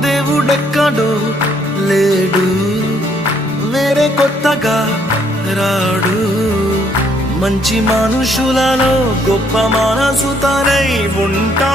దేవుడెక్కడో లేడు, వేరే కొత్తగా రాడు. మంచి మనుషులలో గొప్ప మనసు తనై ఉంటా.